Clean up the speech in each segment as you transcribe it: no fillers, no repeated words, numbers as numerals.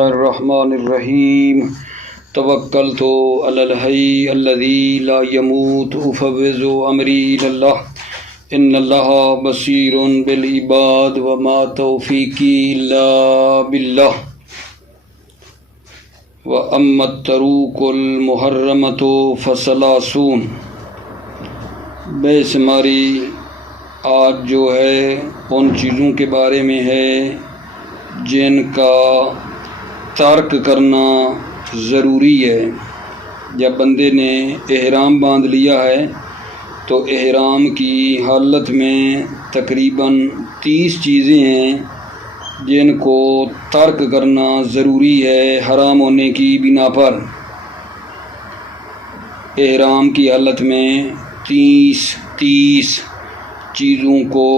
اللہ الرحمن الرحیم توکلت علی الحی الذی لا یموت افوض امری الی اللہ ان اللہ بصیر بالعباد وما توفیقی الا باللہ واما الطروق المحرمۃ فثلاثون۔ بے شماری آج جو ہے ان چیزوں کے بارے میں ہے جن کا ترک کرنا ضروری ہے۔ جب بندے نے احرام باندھ لیا ہے تو احرام کی حالت میں تقریباً 30 چیزیں ہیں جن کو ترک کرنا ضروری ہے حرام ہونے کی بنا پر۔ احرام کی حالت میں 30 چیزوں کو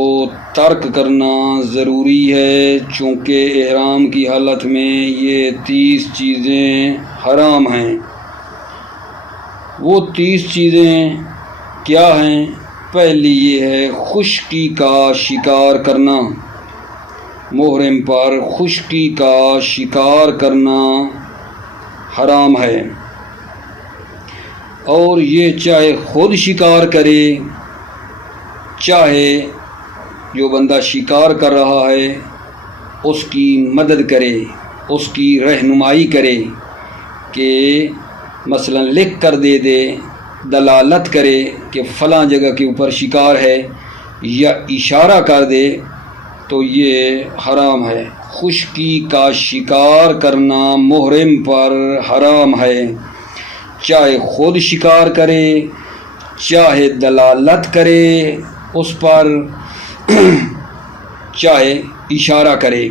ترک کرنا ضروری ہے، چونکہ احرام کی حالت میں یہ 30 چیزیں حرام ہیں۔ وہ 30 چیزیں کیا ہیں؟ پہلی یہ ہے خشکی کا شکار کرنا۔ محرم پر خشکی کا شکار کرنا حرام ہے، اور یہ چاہے خود شکار کرے، چاہے جو بندہ شکار کر رہا ہے اس کی مدد کرے، اس کی رہنمائی کرے کہ مثلا لکھ کر دے دلالت کرے کہ فلاں جگہ کے اوپر شکار ہے، یا اشارہ کر دے تو یہ حرام ہے۔ خشکی کا شکار کرنا محرم پر حرام ہے، چاہے خود شکار کرے، چاہے دلالت کرے اس پر، چاہے اشارہ کرے،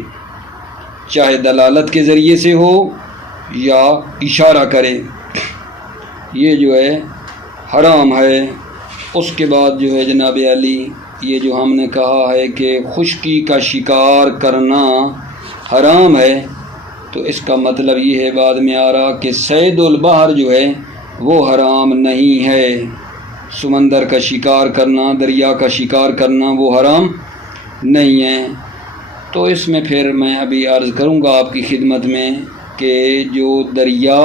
چاہے دلالت کے ذریعے سے ہو یا اشارہ کرے، یہ جو ہے حرام ہے۔ اس کے بعد جو ہے جناب علی، یہ جو ہم نے کہا ہے کہ خشکی کا شکار کرنا حرام ہے، تو اس کا مطلب یہ ہے بعد میں آ رہا کہ صید البحر جو ہے وہ حرام نہیں ہے۔ سمندر کا شکار کرنا، دریا کا شکار کرنا وہ حرام نہیں ہے۔ تو اس میں پھر میں ابھی عرض کروں گا آپ کی خدمت میں کہ جو دریا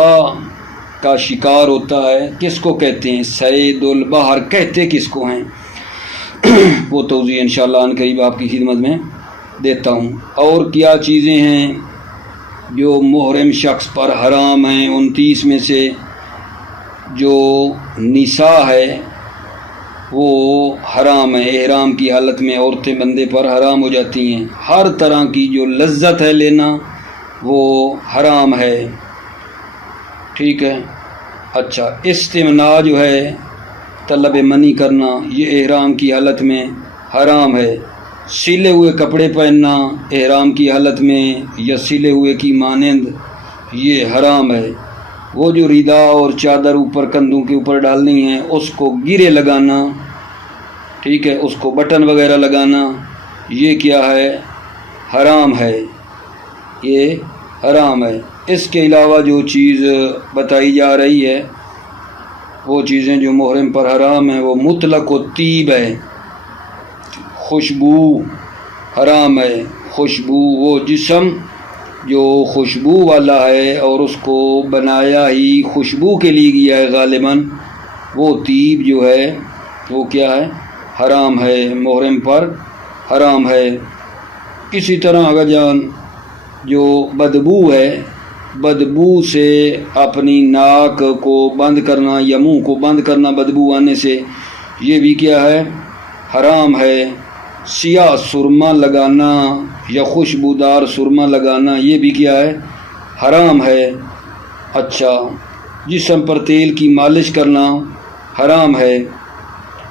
کا شکار ہوتا ہے کس کو کہتے ہیں؟ صید البحر کہتے کس کو ہیں؟ وہ توضیح انشاءاللہ ان قریب آپ کی خدمت میں دیتا ہوں۔ اور کیا چیزیں ہیں جو محرم شخص پر حرام ہیں؟ 29 میں سے جو نساء ہے وہ حرام ہے۔ احرام کی حالت میں عورتیں بندے پر حرام ہو جاتی ہیں۔ ہر طرح کی جو لذت ہے لینا وہ حرام ہے، ٹھیک ہے۔ اچھا، استمناء جو ہے طلب منی کرنا، یہ احرام کی حالت میں حرام ہے۔ سلے ہوئے کپڑے پہننا احرام کی حالت میں یا سلے ہوئے کی مانند یہ حرام ہے۔ وہ جو ردا اور چادر اوپر کندھوں کے اوپر ڈالنی ہے اس کو گرے لگانا، ٹھیک ہے، اس کو بٹن وغیرہ لگانا، یہ کیا ہے؟ حرام ہے، یہ حرام ہے۔ اس کے علاوہ جو چیز بتائی جا رہی ہے وہ چیزیں جو محرم پر حرام ہیں وہ مطلق و طیب ہے۔ خوشبو حرام ہے۔ خوشبو، وہ جسم جو خوشبو والا ہے اور اس کو بنایا ہی خوشبو کے لیے گیا ہے غالباً، وہ طیب جو ہے وہ کیا ہے؟ حرام ہے، محرم پر حرام ہے۔ اسی طرح اگر جان جو بدبو ہے، بدبو سے اپنی ناک کو بند کرنا یا منہ کو بند کرنا بدبو آنے سے، یہ بھی کیا ہے؟ حرام ہے۔ سیاہ سرما لگانا یا خوشبودار سرما لگانا، یہ بھی کیا ہے؟ حرام ہے۔ اچھا، جسم پر تیل کی مالش کرنا حرام ہے۔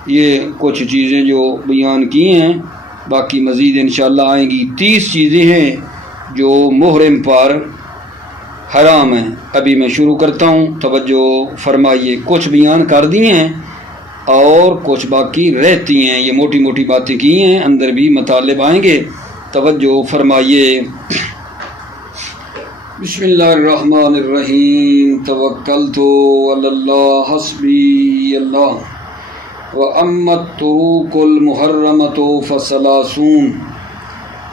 یہ کچھ چیزیں جو بیان کی ہیں، باقی مزید انشاءاللہ آئیں گی۔ 30 چیزیں ہیں جو محرم پر حرام ہیں۔ ابھی میں شروع کرتا ہوں، توجہ فرمائیے۔ کچھ بیان کر دیے ہیں اور کچھ باقی رہتی ہیں، یہ موٹی موٹی باتیں کی ہیں، اندر بھی مطالب آئیں گے، توجہ فرمائیے۔ بسم اللہ الرحمن الرحیم، توکلت علی اللہ حسبی اللہ، واما الطروق المحرمۃ فثلاثون۔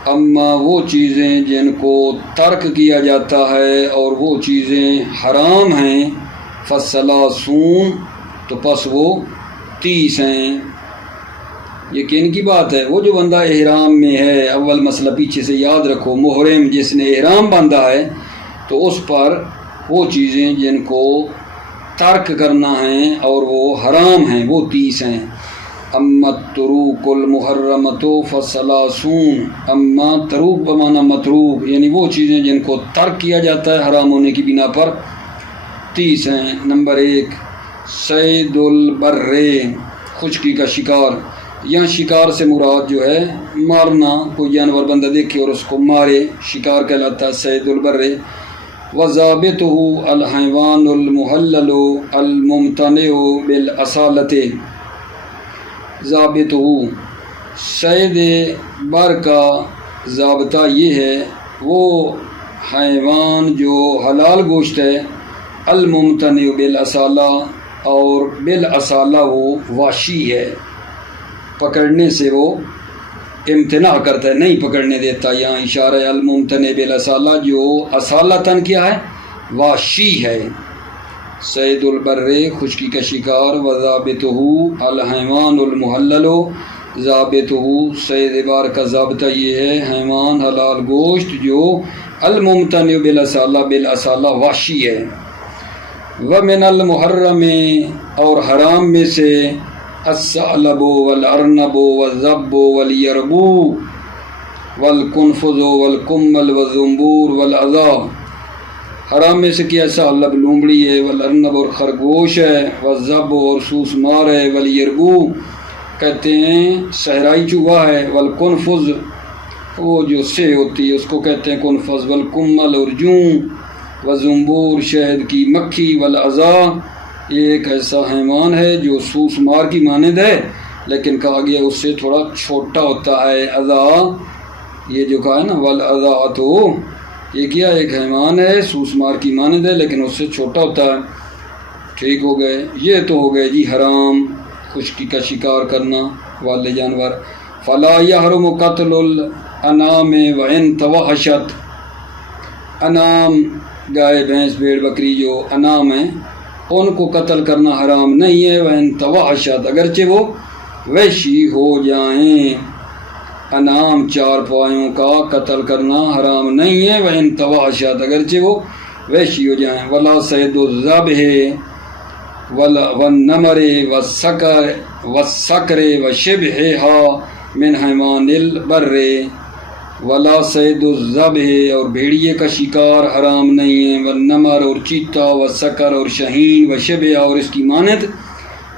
اما وہ چیزیں جن کو ترک کیا جاتا ہے اور وہ چیزیں حرام ہیں، فثلاثون تو پس وہ 30 ہیں۔ یقین کی بات ہے، وہ جو بندہ احرام میں ہے، اول مسئلہ پیچھے سے یاد رکھو، محرم جس نے احرام باندھا ہے تو اس پر وہ چیزیں جن کو ترک کرنا ہے اور وہ حرام ہیں وہ 30 ہیں۔ اما تروک المحرمۃ فثلاثون، اما تروک بمعنی متروک، یعنی وہ چیزیں جن کو ترک کیا جاتا ہے حرام ہونے کی بنا پر، 30 ہیں۔ نمبر 1 صید البر، خشکی کا شکار۔ یہاں شکار سے مراد جو ہے مارنا، کوئی جانور بندہ دیکھے اور اس کو مارے، شکار کہلاتا ہے صید البر۔ وضابطہ الحیوان المحلل الممتنع بالاصالۃ، ضابطہ صید بر کا ضابطہ یہ ہے وہ حیوان جو حلال گوشت ہے، الممتنع بالاصالہ، اور بالاصالہ وہ وحشی ہے، پکڑنے سے وہ امتناع کرتا ہے، نہیں پکڑنے دیتا۔ یہاں اشارہ الممتنع بالاصالہ، جو اصالتاً کیا ہے، وحشی ہے۔ صید البر، خشکی کا شکار۔ وضابطہ الحیوان المحلل، ضابطہ صید بر کا ضابطہ یہ ہے حیوان حلال گوشت جو الممتنع بالاصالہ، بالاصالہ وحشی ہے۔ ومن المحرم، اور حرام میں سے، الثعلب والارنب والذب والیرب والقنفذ والکمل والزنبور والاذی، حرام میں سے کیا؟ ثعلب لومڑی ہے، والارنب اور خرگوش ہے، والذب اور سوس مار ہے، والیرب کہتے ہیں صحرائی چوہا ہے، والقنفذ وہ جو سے ہوتی ہے اس کو کہتے ہیں قنفذ، والکمل اور جوں، والزنبور شہد کی مکھی، والاذی یہ ایک ایسا حیوان ہے جو سوس مار کی مانند ہے لیکن کہا گیا اس سے تھوڑا چھوٹا ہوتا ہے۔ اذی یہ جو کہا ہے نا، والاذی تو یہ کیا ایک حیوان ہے سوس مار کی مانند ہے لیکن اس سے چھوٹا ہوتا ہے۔ ٹھیک ہو گئے، یہ تو ہو گئے جی حرام، خشکی کا شکار کرنا والے جانور۔ فلا یحرم قتل الانام وان توحشت، انام گائے بھینس بھیڑ بکری جو انام ہیں ان کو قتل کرنا حرام نہیں ہے، وَإِن تَوَحَشَتْ اگرچہ وہ وحشی ہو جائیں۔ انعام چار پایوں کا قتل کرنا حرام نہیں ہے، وَإِن تَوَحَشَتْ اگرچہ وہ وحشی ہو جائیں۔ وَلَا صَيْدُ الذَّبْحِ وَالنَّمَرِ وَالسَّكْرِ وَشِبْهِهَا مِنْ حَيْوَانِ الْبَرِّ، ولا صید الذبح اور بھیڑیے کا شکار حرام نہیں ہے، والنمر اور چیتا، والسکر اور شہین، وشبہ اور اس کی مانند،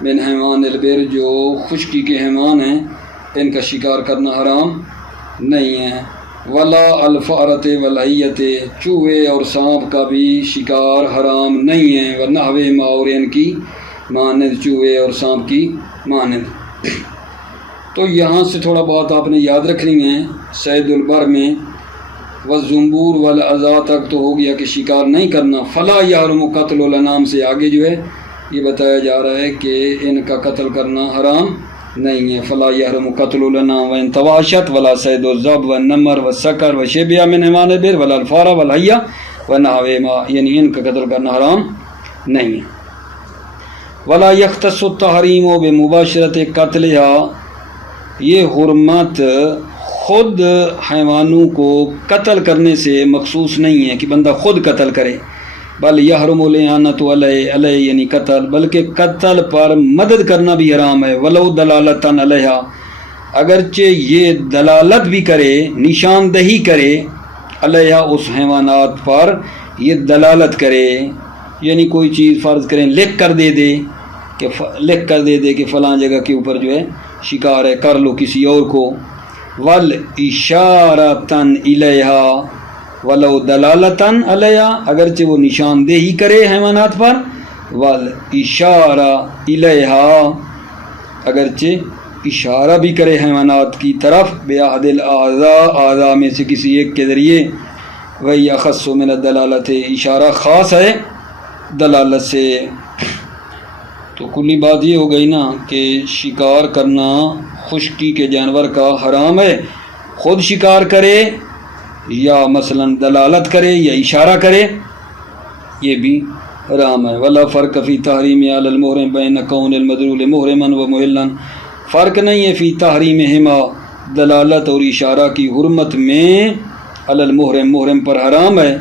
من حیوان البر جو خشکی کے حیوان ہیں ان کا شکار کرنا حرام نہیں ہے۔ ولا الفأرۃ والحیۃ، چوہے اور سانپ کا بھی شکار حرام نہیں ہے، ونحو ما اور ان کی مانند، چوہے اور سانپ کی مانند۔ تو یہاں سے تھوڑا بہت آپ نے یاد رکھنی ہے، صید البر میں والزنبور والاذی تک تو ہو گیا کہ شکار نہیں کرنا۔ فلا یحرم قتل الانام سے آگے جو ہے یہ بتایا جا رہا ہے کہ ان کا قتل کرنا حرام نہیں ہے۔ فلا یحرم قتل الانام وان توحشت، ولا صید الذب والنمر والسکر وشبہ من حیوان البر، ولا الفار والحیہ ونحو ما، یعنی ان کا قتل کرنا حرام نہیں ہے۔ ولا یختص التحریم بمباشرۃ قتلها، یہ حرمت خود حیوانوں کو قتل کرنے سے مخصوص نہیں ہے کہ بندہ خود قتل کرے، بل یحرم الاعانۃ علیہ یعنی قتل، بلکہ قتل پر مدد کرنا بھی حرام ہے۔ ولو دلالۃ علیہا، اگرچہ یہ دلالت بھی کرے، نشاندہی کرے، علیہا اس حیوانات پر یہ دلالت کرے، یعنی کوئی چیز فرض کریں لکھ کر دے دے کہ فلاں جگہ کے اوپر جو ہے شکار ہے، کر لو کسی اور کو۔ وَالْإِشَارَةً إِلَيْهَا وَلَوْ دَلَالَةً عَلَيْهَا، اگرچہ وہ نشاندہی کرے حیوانات پر، وَالْإِشَارَةَ إِلَيْهَا اگرچہ اشارہ بھی کرے حیوانات کی طرف، بِأَحْدِ الْأَعْضَاءِ اعضاء میں سے کسی ایک کے ذریعے، وَهِيَ أَخَصُّ مِنَ الدَّلَالَةِ اشارہ خاص ہے دلالت سے۔ تو کلی بات یہ ہو گئی نا کہ شکار کرنا خشکی کے جانور کا حرام ہے، خود شکار کرے یا مثلا دلالت کرے یا اشارہ کرے، یہ بھی حرام ہے۔ ولا فرق فی تحریم علی المحرم بین کون المدلول محرما و محلا، فرق نہیں ہے فی تحریمہما، دلالت اور اشارہ کی حرمت میں، علی المحرم محرم پر حرام ہے،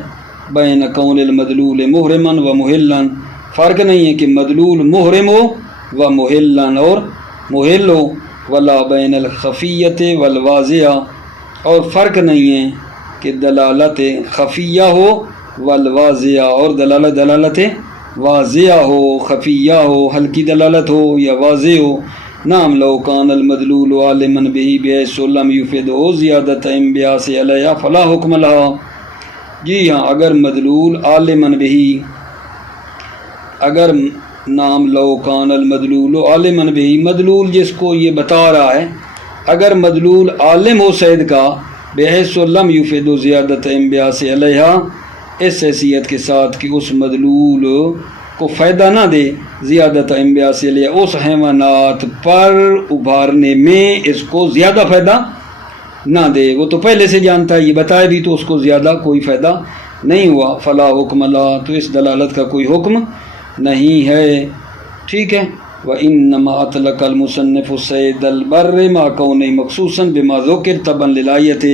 بین کون المدلول محرما و محلا، فرق نہیں ہے کہ مدلول محرم ہو و محلا اور محل ہو، ولا بین الخفیت والواضحہ، اور فرق نہیں ہے کہ دلالت خفیہ ہو والواضحہ، اور دلالت واضح ہو، خفیہ ہو، ہلکی دلالت ہو یا واضح ہو۔ نام لو کان المدلول عالما به بحیث لم یفده زیادۃ انبیاس علیہ فلا حکم لہا، جی ہاں، اگر مدلول عالما به، اگر نام لو کان المدلول عالما به، مدلول جس کو یہ بتا رہا ہے، اگر مدلول عالم ہو سید کا، بحیث لم یفید زیادت انبیاس علیہ، اس حیثیت کے ساتھ کہ اس مدلول کو فائدہ نہ دے، زیادت انبیاس علیہ، اس حیوانات پر ابھارنے میں اس کو زیادہ فائدہ نہ دے، وہ تو پہلے سے جانتا ہے، یہ بتائے بھی تو اس کو زیادہ کوئی فائدہ نہیں ہوا، فلا حکم اللہ، تو اس دلالت کا کوئی حکم نہیں ہے، ٹھیک ہے۔ وَإِنَّمَا أَطْلَقَ الْمُصَنِّفُ صَيْدَ الْبَرِّ مَا كَوْنِهِ مَخْصُوصًا بِمَا ذُكِرَ طَبْعًا لِلْآيَةِ،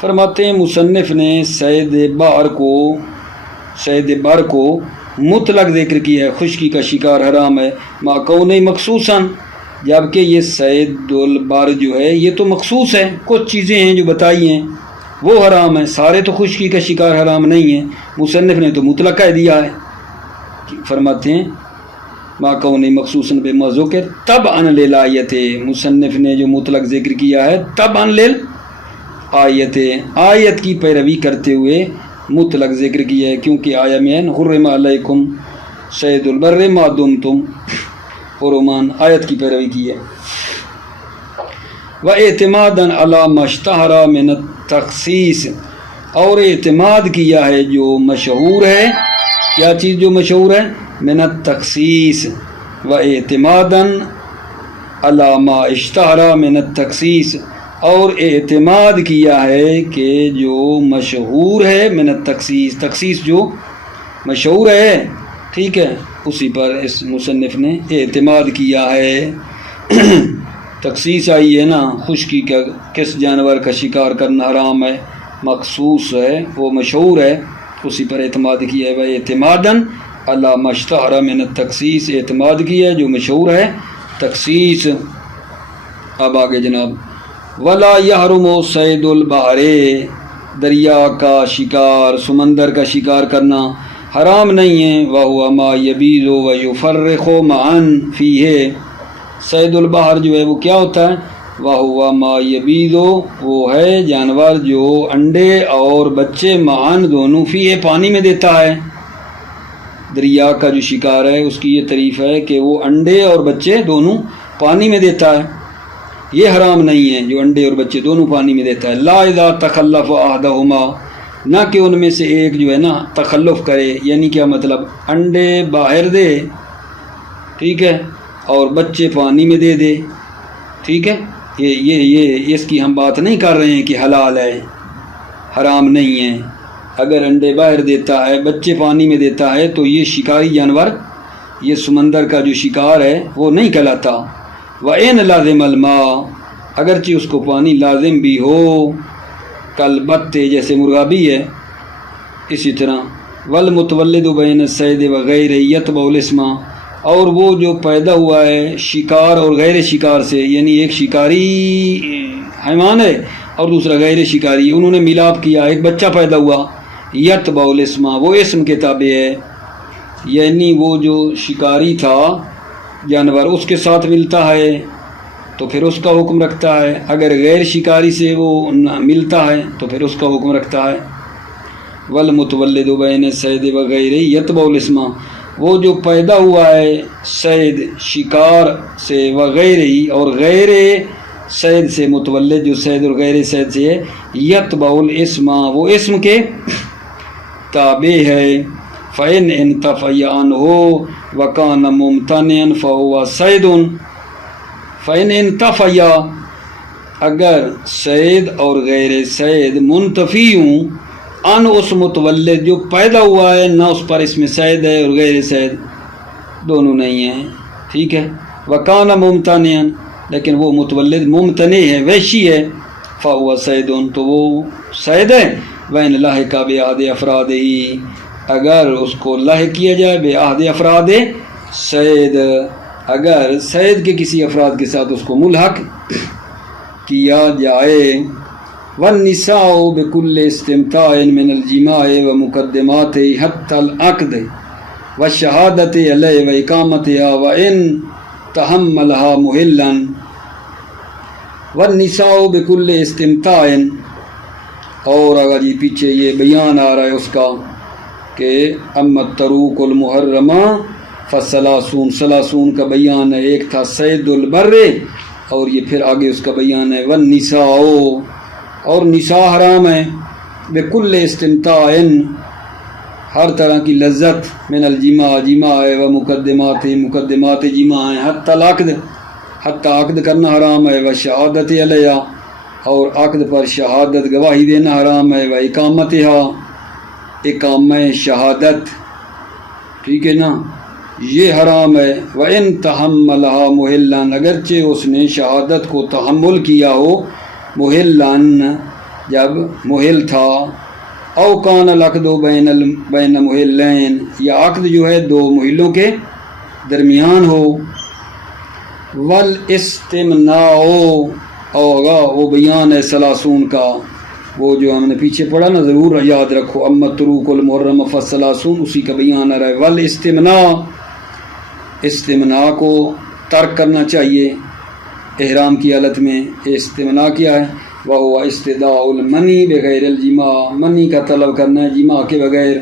فرماتے ہیں مصنف نے صید بر کو مطلق ذکر کیا ہے، خشکی کا شکار حرام ہے، ما کونہ مخصوصاً، جبکہ یہ صید البر جو ہے یہ تو مخصوص ہے، کچھ چیزیں ہیں جو بتائی ہیں وہ حرام ہیں، سارے تو خشکی کا شکار حرام نہیں ہیں، مصنف نے تو مطلق کہہ دیا ہے، فرماتے ہیں ما کونہ مخصوصاً بما ذکر طبعاً للآیت، مصنف نے جو مطلق ذکر کیا ہے طبعاً للآیت، آیت کی پیروی کرتے ہوئے مطلق ذکر کیا ہے، کیونکہ آیا میں حرم علیکم صید البر ما دمتم حرمان، آیت کی پیروی کی ہے۔ وَاعْتِمَادًا عَلَى مَا اشْتَهَرَ مِنَ التَّخْصِيصِ، اور اعتماد کیا ہے جو مشہور ہے، کیا چیز جو مشہور ہے، من التخصیص، وَاعْتِمَادًا عَلَى مَا اشْتَهَرَ مِنَ التَّخْصِيصِ، اور اعتماد کیا ہے کہ جو مشہور ہے من التخصیص، تخصیص جو مشہور ہے، ٹھیک ہے، اسی پر اس مصنف نے اعتماد کیا ہے۔ تخصیص آئی ہے نا، خشکی کا کس جانور کا شکار کرنا حرام ہے، مخصوص ہے، وہ مشہور ہے، اسی پر اعتماد کیا ہے۔ وہ اعتماداً علی ما اشتہر من التخصیص، اعتماد کیا ہے جو مشہور ہے تخصیص۔ اب آگے جناب، ولا یحرم صید البحر، دریا کا شکار، سمندر کا شکار کرنا حرام نہیں ہے، وہو ما یبیض و یفرخ معا فیہ، صید البحر جو ہے وہ کیا ہوتا ہے، وہو ما یبیض، وہ ہے جانور جو انڈے اور بچے معاً دونوں فیہ پانی میں دیتا ہے، دریا کا جو شکار ہے اس کی یہ تعریف ہے کہ وہ انڈے اور بچے دونوں پانی میں دیتا ہے، یہ حرام نہیں ہے جو انڈے اور بچے دونوں پانی میں دیتا ہے۔ لا اذا تخلف احدہما، نہ کہ ان میں سے ایک جو ہے نا تخلف کرے، یعنی کیا مطلب، انڈے باہر دے، ٹھیک ہے، اور بچے پانی میں دے دے، ٹھیک ہے، یہ اس کی ہم بات نہیں کر رہے ہیں کہ حلال ہے، حرام نہیں ہے، اگر انڈے باہر دیتا ہے بچے پانی میں دیتا ہے تو یہ شکاری جانور، یہ سمندر کا جو شکار ہے وہ نہیں کہلاتا۔ وَإِنْ لَازِمَ الْمَاء، اگرچہ اس کو پانی لازم بھی ہو، کالبتے جیسے مرغابی ہے، اسی طرح وَالْمُتَوَلِّدُ بَيْنَ الصَّيْدِ وَغَيْرِهِ يَتْبَعُ الْإِثْمَ، اور وہ جو پیدا ہوا ہے شکار اور غیر شکار سے، یعنی ایک شکاری حیوان ہے اور دوسرا غیر شکاری، انہوں نے ملاپ کیا، ایک بچہ پیدا ہوا، یتبع الاسم، وہ اسم کے تابع ہے، یعنی وہ جو شکاری تھا جانور اس کے ساتھ ملتا ہے تو پھر اس کا حکم رکھتا ہے، اگر غیر شکاری سے وہ ملتا ہے تو پھر اس کا حکم رکھتا ہے۔ والمتولد بین الصید وغیرہ یتبع الاسم، وہ جو پیدا ہوا ہے صید شکار سے، وغیرہ اور غیر صید سے، متولد جو صید اور غیر صید سے ہے، یتبع الاسم، وہ اسم کے تابع ہے۔ فَإِنْ انْتَفَيَ عَنْهُ وَكَانَ مُمْتَنِعًا فَهُوَ صَيْدٌ، فَإِنْ انْتَفَيَ، اگر سید اور غیر سید منتفی ہوں ان اس متولد جو پیدا ہوا ہے، نہ اس پر اس میں سید ہے اور غیر سید دونوں نہیں ہیں، ٹھیک ہے، وکان ممتنعا لیکن وہ متولد ممتنع ہے، وحشی ہے، فہو سید تو وہ سید ہے، وین لاحق بعہد افراد ہی اگر اس کو لاحق کیا جائے بعہد افراد سید، اگر سید کے کسی افراد کے ساتھ اس کو ملحق کیا جائے۔ والنساء بكل استمتاع من الجماع ومقدمات حتى العقد والشهادة عليه وإقامتها وإن تحملها مهلا۔ والنساء بكل استمتاع، اور اگر جی پیچھے یہ بیان آ رہا ہے اس کا کہ اما الطروق المحرمہ فالثلاثون، ثلاثون کا بیان ہے، ایک تھا سید البر اور یہ پھر آگے اس کا بیان ہے والنساء، اور نساء حرام ہے، بکل استمتاع ہر طرح کی لذت، من الجماع جماع ہے، و مقدمات مقدمات جماع ہیں، حتی العقد حتی عقد کرنا حرام ہے، و شہادت علیہ اور عقد پر شہادت گواہی دینا حرام ہے، و اقامتها اقامہ شہادت، ٹھیک ہے نا، یہ حرام ہے، و ان تحملها محلا اگرچہ اس نے شہادت کو تحمل کیا ہو، محلن جب محل تھا، او کان العقد بین محلین یا عقد جو ہے دو محلوں کے درمیان ہو، والاستمناء اور وہ بیان ہے ثلاثون کا، وہ جو ہم نے پیچھے پڑھا نا ضرور یاد رکھو، اما الطروق المحرمہ فالثلاثون، اسی کا بیان آ رہا ہے، والاستمناء استمناء کو ترک کرنا چاہیے احرام کی حالت میں۔ استمناء کیا ہے؟ وہ استداء المنی بغیر الجماع، منی کا طلب کرنا ہے جماع کے بغیر۔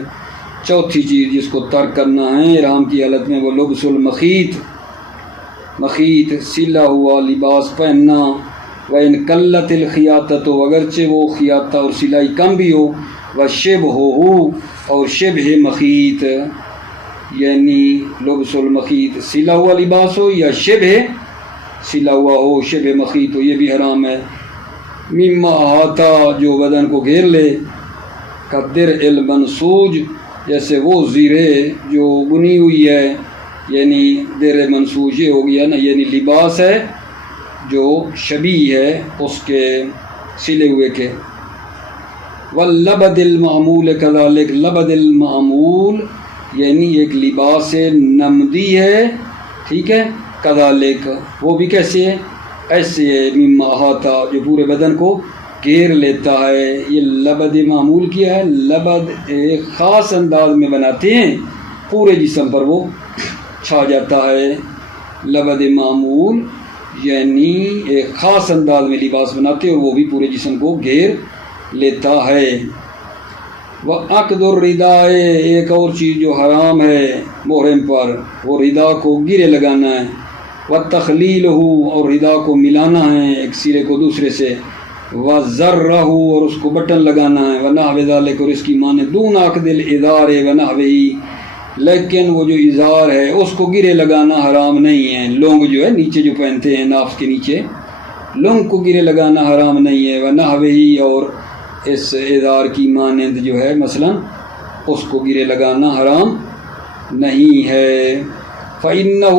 چوتھی چیز جس کو ترک کرنا ہے احرام کی حالت میں، وہ لبس المخیط، مخیط سلا ہوا لباس پہننا، وَإِنْ قَلَّتِ الْخِيَاطَةُ اگرچہ وہ خیاطہ اور سلائی کم بھی ہو، وَشِبْهُ اور شبہ مخیط، یعنی لبس المخیط سلا ہوا لباس ہو یا شبہ سلا ہوا ہو، شبہ مخیط ہو، یہ بھی حرام ہے۔ مما احاطہ جو بدن کو گھیر لے، قدر المنسوج جیسے وہ زیرے جو بنی ہوئی ہے، یعنی در منسوج یہ ہو گیا نا، یعنی لباس ہے جو شبیہ ہے اس کے سلے ہوئے کے۔ واللبد المعمول کذالک، لبد المعمول یعنی ایک لباس نمدی ہے، ٹھیک ہے، کذالک وہ بھی کیسے ہے؟ ایسے ہے، مما احاطہ جو پورے بدن کو گھیر لیتا ہے۔ یہ لبد معمول کیا ہے؟ لبد ایک خاص انداز میں بناتے ہیں، پورے جسم پر وہ چھا جاتا ہے۔ لبد معمول یعنی ایک خاص انداز میں لباس بناتے ہیں اور وہ بھی پورے جسم کو گھیر لیتا ہے۔ وعقد الرداء، ایک اور چیز جو حرام ہے محرم پر، وہ ردا کو گرے لگانا ہے۔ وتخلیلہ اور ردا کو ملانا ہے ایک سرے کو دوسرے سے۔ وزرہ اور اس کو بٹن لگانا ہے۔ ونحو ذلک اور اس کی معنی دون عقد الازار ونحوہ، لیکن وہ جو ازار ہے اس کو گرے لگانا حرام نہیں ہے۔ لونگ جو ہے نیچے جو پہنتے ہیں ناف کے نیچے، لونگ کو گرے لگانا حرام نہیں ہے۔ ونحوہ اور اس ازار کی مانند جو ہے مثلا اس کو گرے لگانا حرام نہیں ہے۔ فإنہ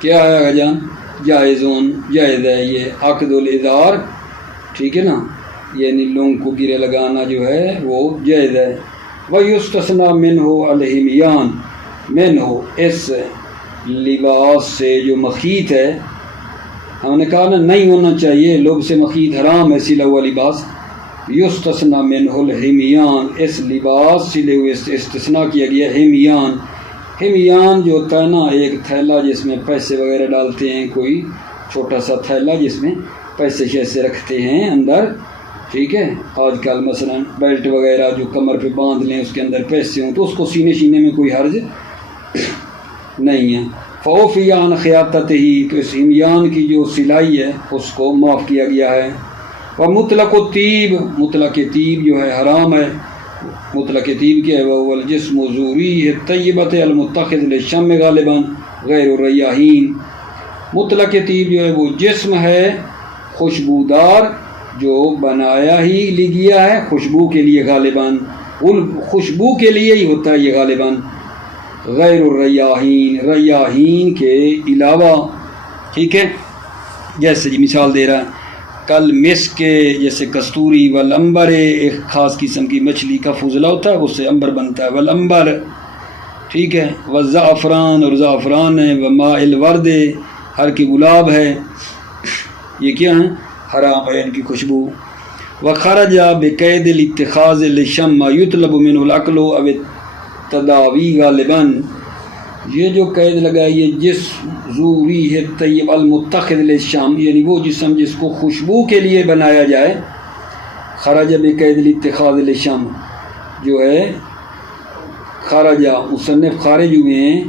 کیا ہے جان؟ جائزون، جائز ہے یہ عقد الازار، ٹھیک ہے نا، یعنی لونگ کو گرے لگانا جو ہے وہ جائز ہے۔ وَيُسْتَثْنَى مِنْهُ الْحِمْيَانُ، مِنْهُ اس لباس سے جو مخیط ہے، ہم نے کہا نا نہیں ہونا چاہیے، لوگ سے مخیط حرام ہے سلا ہوا لباس۔ یستثنیٰ منہ الحمیان، اس لباس سلے ہوئے سے استثناء کیا گیا حمیان۔ حمیان جو ہوتا ہے نا ایک تھیلا جس میں پیسے وغیرہ ڈالتے ہیں، کوئی چھوٹا سا تھیلا جس میں پیسے شیسے رکھتے ہیں اندر، ٹھیک ہے، آج کل مثلا بیلٹ وغیرہ جو کمر پہ باندھ لیں اس کے اندر پیسے ہوں تو اس کو سینے شینے میں کوئی حرج نہیں ہے۔ فوفی عن خیاطت ہی، تو اس حمیان کی جو سلائی ہے اس کو معاف کیا گیا ہے۔ ومطلق الطیب، مطلق طیب جو ہے حرام ہے۔ مطلق طیب کیا ہے؟ وہ الجسم زوری ہے طیبت المتخذ للشم غالباً غیر الریاحین۔ مطلق طیب جو ہے وہ جسم ہے خوشبودار جو بنایا ہی گیا ہے خوشبو کے لیے غالباً، خوشبو کے لیے ہی ہوتا ہے یہ غالباً، غیر الریاحین، ریاحین کے علاوہ، ٹھیک ہے. جیسے جی مثال دے رہا ہے کل مسک کے، جیسے کستوری، والعنبر ایک خاص قسم کی مچھلی کا فضلہ ہوتا ہے، اس سے عنبر بنتا ہے، والعنبر، ٹھیک ہے، والزعفران، اور زعفران ہے، وماء الورد، ہر کی گلاب ہے، یہ کیا ہیں؟ حرام ہے ان کی خوشبو. وخرج بقید الاتخاذ للشم ما یطلب منه الاکل او التداوی غالباً، یہ جو قید لگائی ہے جس ضروری ہے طیب المتخذ للشم، یعنی وہ جسم جس کو خوشبو کے لیے بنایا جائے. خرج بقید الاتخاذ للشم جو ہے خرجہ، مصنف خارج ہوئے ہیں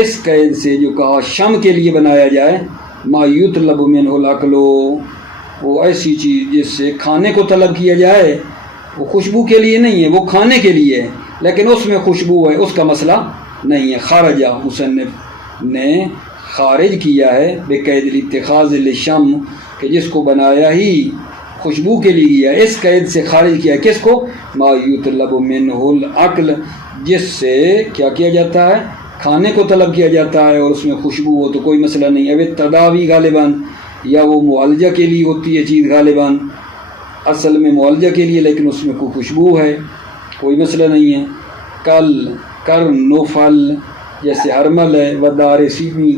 اس قید سے جو کہا شم کے لیے بنایا جائے. ما یطلب منہ الاکل، وہ ایسی چیز جس سے کھانے کو طلب کیا جائے، وہ خوشبو کے لیے نہیں ہے، وہ کھانے کے لیے ہے، لیکن اس میں خوشبو ہے، اس کا مسئلہ نہیں ہے. خارجہ مصنف نے خارج کیا ہے بقید الاتخاذ للشم، کہ جس کو بنایا ہی خوشبو کے لیے گیا، اس قید سے خارج کیا کس کو؟ ما یطلب منہ الاکل، جس سے کیا کیا جاتا ہے؟ کھانے کو طلب کیا جاتا ہے، اور اس میں خوشبو ہو تو کوئی مسئلہ نہیں ہے. اب تداوی غالباً، یا وہ معالجہ کے لیے ہوتی ہے چیز غالباً، اصل میں معالجہ کے لیے، لیکن اس میں کوئی خوشبو ہے، کوئی مسئلہ نہیں ہے. کرنفل، جیسے ہرمل ہے، و دار سیمی،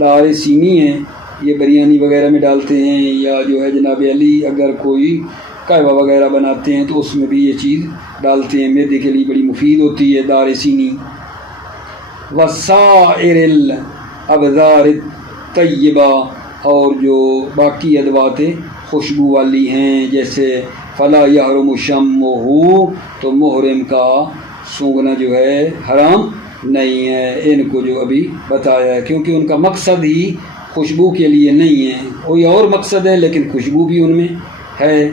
دار سیمی ہے، یہ بریانی وغیرہ میں ڈالتے ہیں، یا جو ہے جناب علی اگر کوئی قہوہ وغیرہ بناتے ہیں تو اس میں بھی یہ چیز ڈالتے ہیں، معدے کے لیے بڑی مفید ہوتی ہے دار سینی. وسائر الابذار الطیبہ، اور جو باقی ادوات خوشبو والی ہیں، جیسے فلا یحرم شمہ، تو محرم کا سونگھنا جو ہے حرام نہیں ہے. ان کو جو ابھی بتایا ہے، کیونکہ ان کا مقصد ہی خوشبو کے لیے نہیں ہے، کوئی اور مقصد ہے لیکن خوشبو بھی ان میں ہے.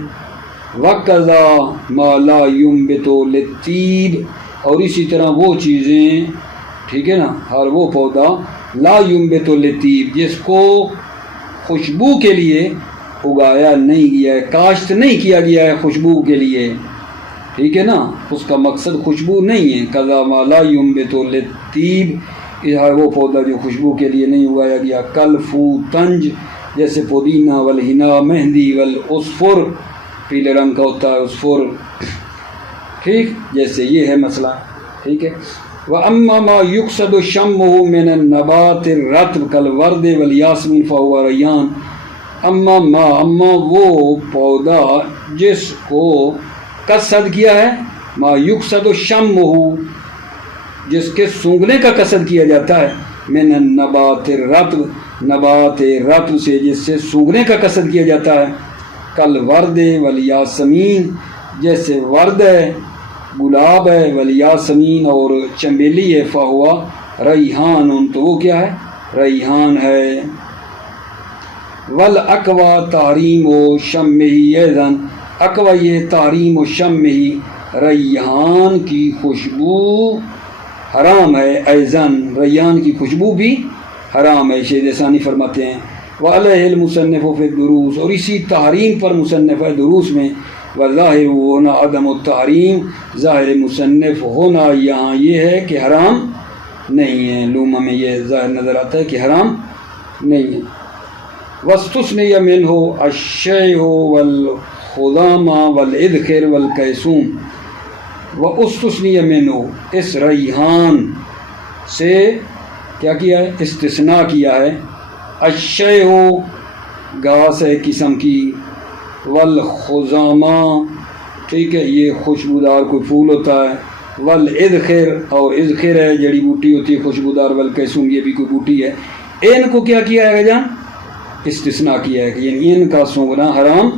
وَقَضَى مَا لَا يُنبِتُ لِلطِّيبِ، اور اسی طرح وہ چیزیں، ٹھیک ہے نا، ہر وہ پودا لا يُنبِتُ لِلطِّيبِ، جس کو خوشبو کے لیے اگایا نہیں گیا ہے، کاشت نہیں کیا گیا ہے خوشبو کے لیے، ٹھیک ہے نا، اس کا مقصد خوشبو نہیں ہے. قَضَى مَا لَا يُنبِتُ لِلطِّيبِ، یہ ہے وہ پودا جو خوشبو کے لیے نہیں اگایا گیا. کلفو تنج، جیسے پودینہ، والحنا، مہندی، والعصفر، پیلے رنگ کا ہوتا ہے عصفر، ٹھیک، جیسے یہ ہے مسئلہ، ٹھیک ہے. وَأَمَّا مَا يُقْصَدُ شَمُّهُ مِنَ النَّبَاتِ الرَّطْبِ كَالْوَرْدِ وَالْيَاسْمِينِ فَهُوَ رَيْحَانٌ. اما وہ پودا جس کو قصد کیا ہے، ما یقصد شمہ، جس کے سونگھنے کا قصد کیا جاتا ہے، من النبات الرطب، نبات رطب سے، جس سے سونگھنے کا قصد کیا جاتا ہے. کل ورد والیاسمین، جیسے ورد ہے، گلاب ہے، والیاسمین، اور چنبیلی ہے، فہوا ریحان، تو وہ کیا ہے؟ ریحان ہے. والاقوا تحریم و شمہ ایضاً، اقوا یہ تحریم و شمہ، ریحان کی خوشبو حرام ہے. ایضاً ریحان کی خوشبو بھی حرام ہے، شیخ ثانی فرماتے ہیں. وعلیہ المصنف فی الدروس، اور اسی تحریم پر مصنف دروس میں، وظاہر ہونا عدم التحریم، ظاہر مصنف ہونا یہاں یہ ہے کہ حرام نہیں ہے. لومہ میں یہ ظاہر نظر آتا ہے کہ حرام نہیں ہے. واستثنی منہ الشیء والخضامہ والادخر والکیسوم، واستثنی منہ، اس ریحان سے کیا کیا ہے؟ استثناء کیا ہے. الشیء گھاس ہے قسم کی، والخضامہ، ٹھیک ہے، یہ خوشبودار کوئی پھول ہوتا ہے، والادخر، اور ادخر ہے جڑی بوٹی ہوتی ہے خوشبودار، والکیسوم یہ بھی کوئی بوٹی ہے. ان کو کیا کیا ہے جان؟ استثناء کیا ہے کہ یعنی ان کا سونگھنا حرام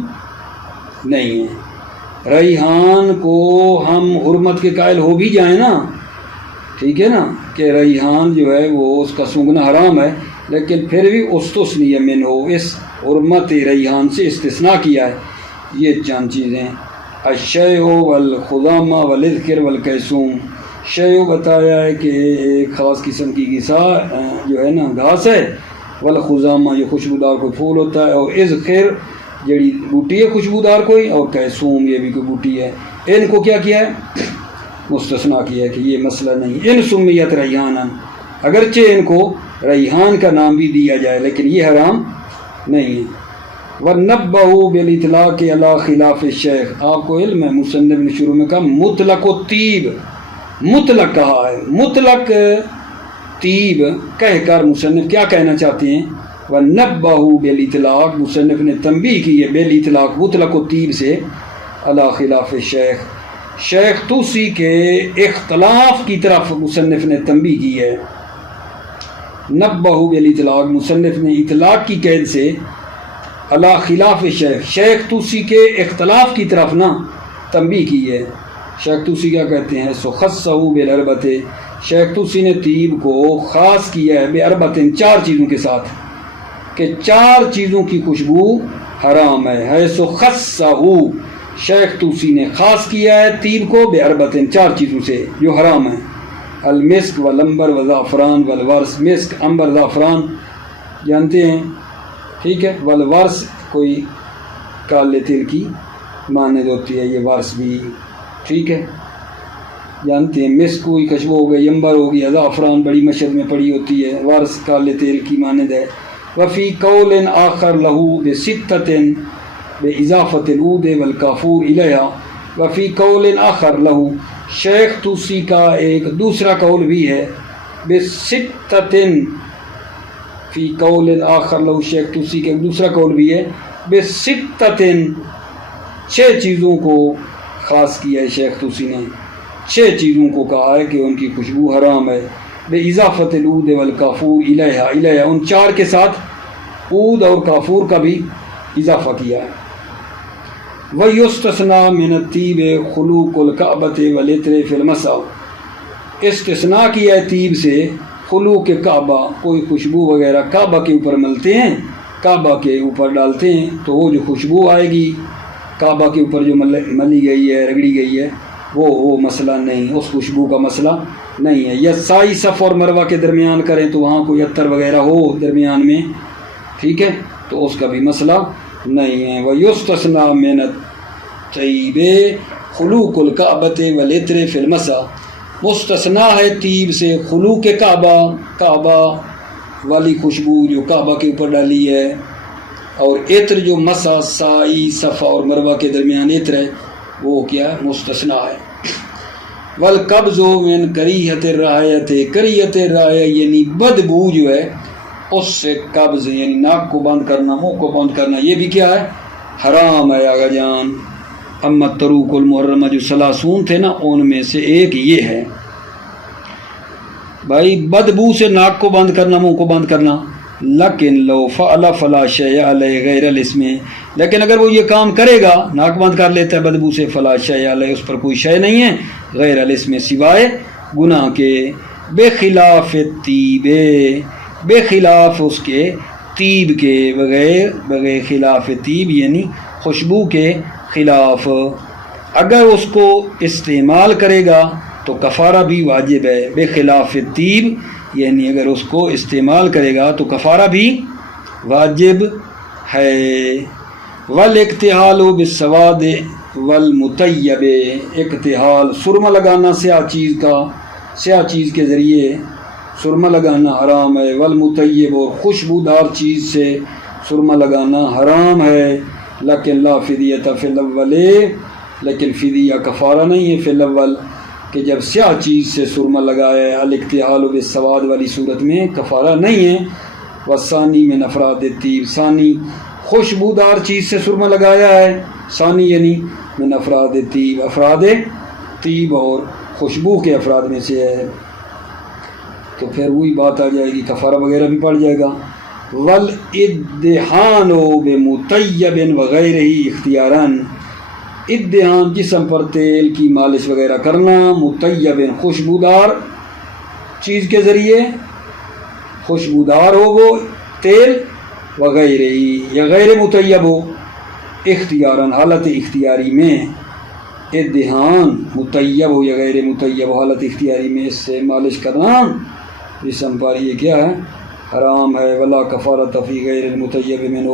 نہیں ہے. ریحان کو ہم حرمت کے قائل ہو بھی جائیں نا، ٹھیک ہے نا، کہ ریحان جو ہے وہ اس کا سونگھنا حرام ہے، لیکن پھر بھی استثنی منہ، اس حرمت ریحان سے استثناء کیا ہے. یہ چند چیزیں، الشیء والخضامہ والادخر والکیسوم. شیء بتایا ہے کہ ایک خاص قسم کی غذا جو ہے نا گھاس ہے، والخضامہ یہ خوشبودار کوئی پھول ہوتا ہے، اور ادخر جڑی بوٹی ہے خوشبودار کوئی، اور کہے سوم یہ بھی کوئی بوٹی ہے، ان کو کیا کیا ہے؟ مستثنا کیا ہے کہ یہ مسئلہ نہیں۔ ان سمیت ریحانا، اگرچہ ان کو ریحان کا نام بھی دیا جائے لیکن یہ حرام نہیں ہے۔ وَنَبَّهُ بِالْإِطْلَاقِ عَلَى خِلَافِ الشیخ، آپ کو علم ہے مصنف نے شروع میں کہا مطلق الطیب، مطلق کہا ہے، مطلق طیب کہہ کر مصنف کیا کہنا چاہتے ہیں؟ وَنَبَّهُ بِالْإِطْلَاق، مصنف نے تنبیہ کی ہے بِالْإِطْلَاق مطلق الطیب سے، علی خلاف الشیخ، شیخ توسی کے اختلاف کی طرف مصنف نے تنبیہ کی ہے۔ نبہ بالاطلاق، مصنف نے اطلاق کی قید سے علی خلاف شیخ، شیخ توسی کے اختلاف کی طرف نہ تنبیہ کی ہے۔ شیخ توسی کیا کہتے ہیں؟ سو خصہ بالاربۃ، شیخ توسی نے طیب کو خاص کیا ہے باربۃ، چار چیزوں کے ساتھ، کہ چار چیزوں کی خوشبو حرام ہے سو خصہ، شیخ توسی نے خاص کیا ہے طیب کو باربۃ، چار چیزوں سے جو حرام ہیں، المسک والعنبر والزعفران والورس، مسک، عنبر، زعفران جانتے ہیں، ٹھیک ہے، والورس کوئی کالے تل کی مانند ہوتی ہے، یہ ورس بھی ٹھیک ہے جانتے ہیں، مسک کوئی خوشبو ہو گئی، عنبر ہو گئی، زعفران بڑی مشہد میں پڑی ہوتی ہے، ورس کالے تیل کی مانند ہے۔ وفی قول آخر لہو بستۃ باضافۃ العود والکافور الیہا، وفی قول آخر لہو، شیخ توسی کا ایک دوسرا قول بھی ہے، بستۃ، فی قول آخر لہو، شیخ توسی کا ایک دوسرا قول بھی ہے، بستۃ، چھ چیزوں کو خاص کیا ہے شیخ توسی نے، چھ چیزوں کو کہا ہے کہ ان کی خوشبو حرام ہے، باضافۃ العود والکافور الیہا، الیہا ان چار کے ساتھ عود اور کافور کا بھی اضافہ کیا ہے۔ وَيُسْتَثْنَى مِنَ الطِّيبِ خُلُوقُ الْكَعْبَةِ وَالْعِطْرِ فِي الْمَسَّى، استثناء کیا ہے طیب سے خلوق کعبہ، کوئی خوشبو وغیرہ کعبہ کے اوپر ملتے ہیں، کعبہ کے اوپر ڈالتے ہیں تو وہ جو خوشبو آئے گی کعبہ کے اوپر جو ملی گئی ہے، رگڑی گئی ہے، وہ مسئلہ نہیں، اس خوشبو کا مسئلہ نہیں ہے۔ یا سائی صف اور مروہ کے درمیان کریں تو وہاں کوئی عطر وغیرہ ہو درمیان میں، ٹھیک ہے، تو اس کا بھی مسئلہ نہیں ہے۔ وَيُسْتَثْنَى مِنَ الطِّيبِ خُلُوقُ الْكَعْبَةِ وَالْعِطْرِ فِي الْمَسَّى، مستثنیٰ ہے طیب سے خلوق کعبہ، کعبہ والی خوشبو جو کعبہ کے اوپر ڈالی ہے، اور عطر جو مسا سائی صفا اور مروہ کے درمیان عطر ہے وہ کیا ہے؟ مستثنیٰ ہے۔ والقبض من کریہۃ الرائحۃ، کریہۃ الرائحہ یعنی بدبو جو ہے اس سے قبض یعنی ناک کو بند کرنا، منہ کو بند کرنا، یہ بھی کیا ہے؟ حرام ہے آغا جان۔ اما الطروق المحرمہ جو 30 تھے نا ان میں سے ایک یہ ہے بھائی، بدبو سے ناک کو بند کرنا، منہ کو بند کرنا، لیکن لو فعل فلا شیء علیہ غیر الاسم، لیکن اگر وہ یہ کام کرے گا، ناک بند کر لیتا ہے بدبو سے، فلا شیء علیہ، اس پر کوئی شے نہیں ہے، غیر الاسم سوائے گناہ کے، بخلاف الطیب، بخلاف اس کے طیب کے، بغیر خلاف طیب یعنی خوشبو کے خلاف، اگر اس کو استعمال کرے گا تو کفارہ بھی واجب ہے، بخلاف طیب یعنی اگر اس کو استعمال کرے گا تو کفارہ بھی واجب ہے۔ والاکتحال بالسواد والمطیب، اکتحال سرما لگانا سیاہ چیز کا، سیاہ چیز کے ذریعے سرما لگانا حرام ہے، والمطیب اور خوشبودار چیز سے سرما لگانا حرام ہے، لیکن لا فدیۃ فی الاول، لیکن فدیہ کفارہ نہیں ہے فی الاول، کہ جب سیاہ چیز سے سرما لگایا ہے، الاکتحال بالسواد والی صورت میں کفارہ نہیں ہے۔ والثانی من افراد الطیب، ثانی خوشبودار چیز سے سرما لگایا ہے، ثانی یعنی من افراد الطیب، افراد طیب اور خوشبو کے افراد میں سے ہے، تو پھر وہی بات آ جائے گی، کفارہ وغیرہ بھی پڑ جائے گا۔ والادہان بمطیب وغیرہ اختیاراً، ادہان جسم پر تیل کی مالش وغیرہ کرنا، مطیب خوشبودار چیز کے ذریعے، خوشبودار ہو وہ تیل، وغیرہ یا غیر مطیب ہو، اختیاراً حالت اختیاری میں، ادہان مطیب ہو یا غیر مطیب ہو حالت اختیاری میں اس سے مالش کرنا جسم پر، یہ کیا ہے؟ حرام ہے۔ ولا کفارۃ فی غیر المطیب منہ،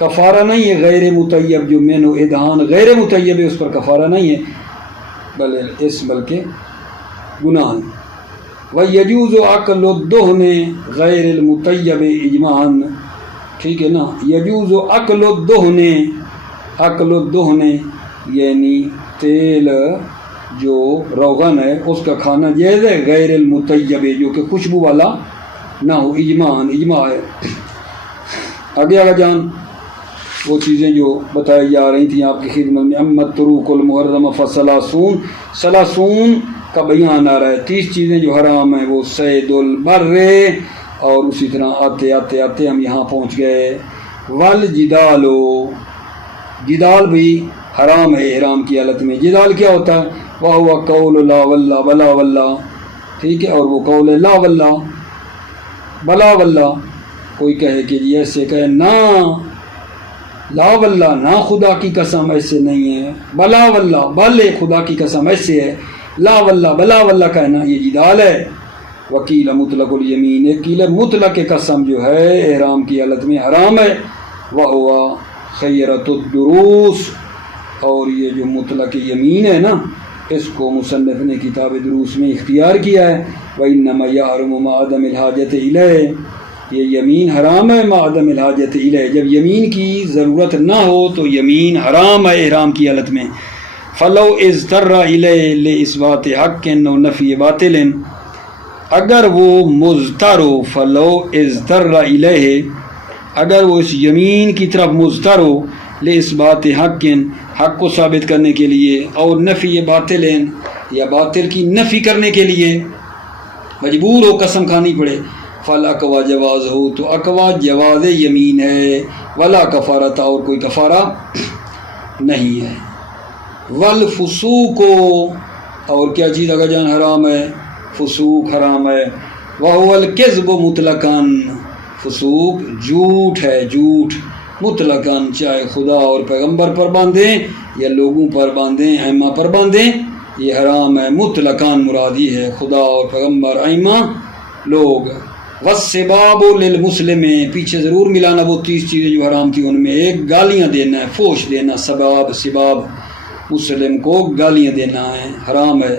کفارہ نہیں ہے غیر مطیب، جو مین و ادہان غیر مطیب ہے اس پر کفارہ نہیں ہے بلکہ گناہ ہے۔ وَيَجُوزُ عَقْلُ الدُّهْنِ غیر المطیب اجماعاً، ٹھیک ہے نا، یجوز عقل الدہن یعنی تیل جو روغن ہے اس کا کھانا جائز ہے، غیر المطیب جو کہ خوشبو والا نہ ہو، اجماع ہے۔ آگے آگا جان وہ چیزیں جو بتائی جا رہی تھیں آپ کی خدمت میں، امت طروق المحرم فثلاثون، ثلاثون کا بیان آ رہا ہے، 30 چیزیں جو حرام ہیں وہ صید البر، اور اسی طرح آتے ہم یہاں پہنچ گئے والجدال، جدال بھی حرام ہے احرام کی حالت میں۔ جدال کیا ہوتا ہے؟ وَهُوَ قَوْلُ لَا وَاللَّهِ بَلَا وَاللَّهِ، ٹھیک ہے، اور وہ قول لا واللہ بلا واللہ، کوئی کہے کہ جی ایسے کہے نا لا واللہ نا خدا کی قسم ایسے نہیں ہے، بلا واللہ بلے خدا کی قسم ایسے ہے، لا واللہ بلا واللہ کہنا یہ جدال ہے۔ وکیل مطلق الیمین، وکیل مطلق قسم جو ہے احرام کی حالت میں حرام ہے، وہو خیرۃ الدروس، اور یہ جو مطلق یمین ہے نا اس کو مصنف نے کتاب دروس میں اختیار کیا ہے، وَإِنَّمَا يَحْرُمُ مَعَ عَدَمِ الْحَاجَةِ إِلَيْهِ، یہ یمین حرام ہے مع عدم الحاجت الیہ، جب یمین کی ضرورت نہ ہو تو یمین حرام ہے احرام کی حالت میں۔ فلو اضطر الیہ لإثبات حق و نفی باطل، اگر وہ مضطر ہو، فلو اضطر الیہ، اگر وہ اس یمین کی طرف مضطر ہو، لإثبات حق کو ثابت کرنے کے لیے، اور نفی باطل یا باطل کی نفی کرنے کے لیے مجبور ہو، قسم کھانی پڑے، فالاقوا جواز ہو تو اقوا جواز یمین ہے، ولا کفارت، اور کوئی کفارہ نہیں ہے۔ والفسوق، اور کیا چیز اگر جان حرام ہے؟ فسوق حرام ہے۔ وہو الکذب مطلقاً، فسوق جھوٹ ہے، جھوٹ مطلقاً، چاہے خدا اور پیغمبر پر باندھیں یا لوگوں پر باندھیں، ائمہ پر باندھیں، یہ حرام ہے، مطلقاً مرادی ہے خدا اور پیغمبر، ائمہ، لوگ۔ والسباب للمسلم، پیچھے ضرور ملانا وہ 30 چیزیں جو حرام تھی ان میں ایک گالیاں دینا ہے، فوش دینا، سباب مسلم کو گالیاں دینا ہے، حرام ہے۔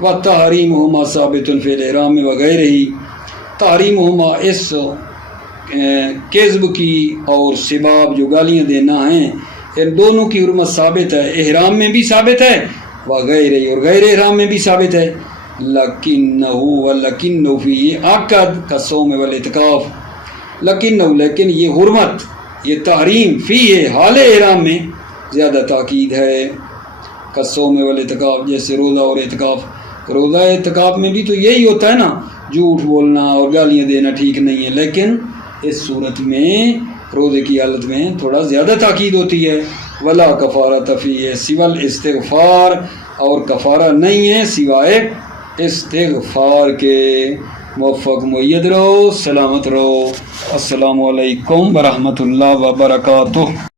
وتحریمہما ثابت فی الاحرام وغیرہ، تحریمہما اس کذب کی اور سباب جو گالیاں دینا ہیں ان دونوں کی حرمت ثابت ہے، احرام میں بھی ثابت ہے، وغیرہ اور غیر احرام میں بھی ثابت ہے۔ لکنہ فی عقد کالصوم والاعتکاف، لیکن یہ حرمت، یہ تحریم فی ہے حال احرام میں زیادہ تاکید ہے، کالصوم والاعتکاف، جیسے روزہ اور اعتکاف۔ روزہ اعتکاف میں بھی تو یہی ہوتا ہے نا، جھوٹ بولنا اور گالیاں دینا ٹھیک نہیں ہے، لیکن اس صورت میں روزے کی حالت میں تھوڑا زیادہ تاکید ہوتی ہے۔ ولا کفارۃ فیہ سوى الاستغفار، اور کفارہ نہیں ہے سوائے استغفار کے۔ موفق مؤید رہو، سلامت رہو، السلام علیکم ورحمۃ اللہ وبرکاتہ۔